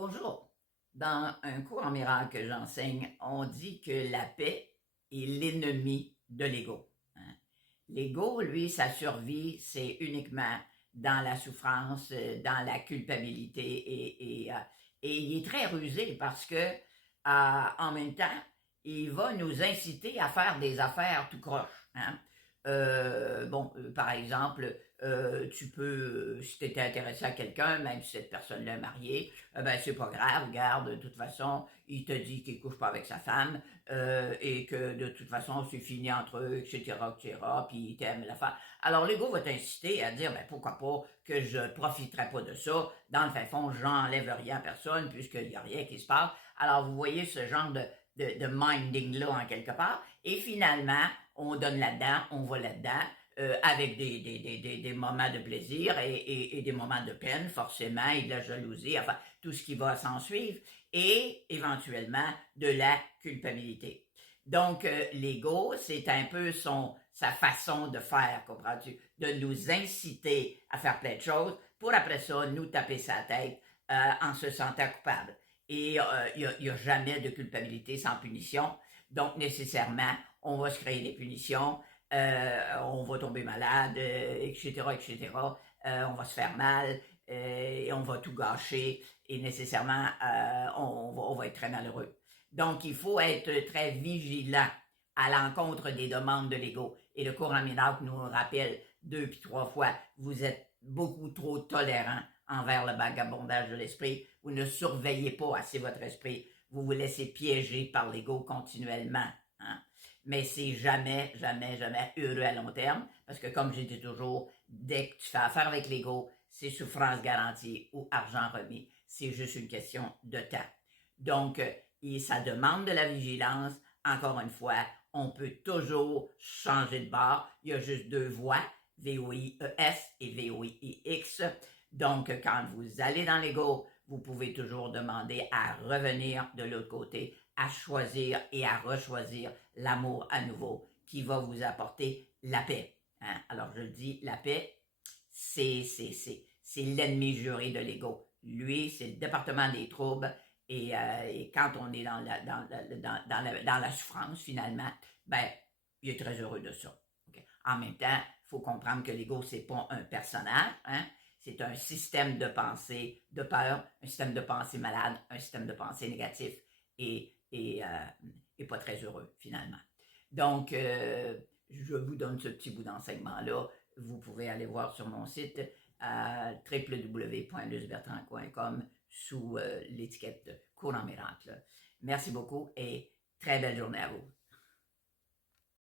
Bonjour. Dans un cours en miracle que j'enseigne, on dit que la paix est l'ennemi de l'ego. Hein. L'ego, lui, sa survie, c'est uniquement dans la souffrance, dans la culpabilité et il est très rusé parce que en même temps, il va nous inciter à faire des affaires tout croche. Hein. Par exemple, tu peux, si tu étais intéressé à quelqu'un, même si cette personne-là est mariée, ben c'est pas grave, regarde, de toute façon, il te dit qu'il couche pas avec sa femme et que de toute façon, c'est fini entre eux, etc., etc., puis il t'aime la femme. Alors, l'ego va t'inciter à dire, ben pourquoi pas que je profiterai pas de ça. Dans le fin fond, j'enlève rien à personne puisqu'il y a rien qui se passe. Alors, vous voyez ce genre de minding-là en quelque part. Et finalement, on donne là-dedans, on va là-dedans, avec des moments de plaisir et des moments de peine, forcément, et de la jalousie, enfin, tout ce qui va s'en suivre, et éventuellement de la culpabilité. Donc, l'ego, c'est un peu sa façon de faire, comprends-tu? De nous inciter à faire plein de choses pour après ça nous taper sa tête en se sentant coupable. Et il n'y a jamais de culpabilité sans punition. Donc, nécessairement, on va se créer des punitions, on va tomber malade, etc., etc. On va se faire mal et on va tout gâcher et nécessairement, on va être très malheureux. Donc, il faut être très vigilant à l'encontre des demandes de l'ego. Et le cours en miracle nous rappelle 2 puis 3 fois, vous êtes beaucoup trop tolérant envers le vagabondage de l'esprit. Vous ne surveillez pas assez votre esprit. Vous vous laissez piéger par l'ego continuellement. Hein? Mais c'est jamais, jamais, jamais heureux à long terme, parce que comme j'ai dit toujours, dès que tu fais affaire avec l'ego, c'est souffrance garantie ou argent remis. C'est juste une question de temps. Donc, ça demande de la vigilance. Encore une fois, on peut toujours changer de bord. Il y a juste deux voies, V-O-I-E-S et V-O-I-X. Donc, quand vous allez dans l'ego, vous pouvez toujours demander à revenir de l'autre côté, à choisir et à rechoisir l'amour à nouveau qui va vous apporter la paix. Hein? Alors, je le dis, la paix, c'est l'ennemi juré de l'ego. Lui, c'est le département des troubles. Et quand on est dans la souffrance, finalement, ben, il est très heureux de ça. Okay? En même temps, il faut comprendre que l'ego, c'est pas un personnage, hein? C'est un système de pensée de peur, un système de pensée malade, un système de pensée négatif et pas très heureux, finalement. Donc, je vous donne ce petit bout d'enseignement-là. Vous pouvez aller voir sur mon site www.luzbertrand.com sous l'étiquette Cours en miracle. Merci beaucoup et très belle journée à vous.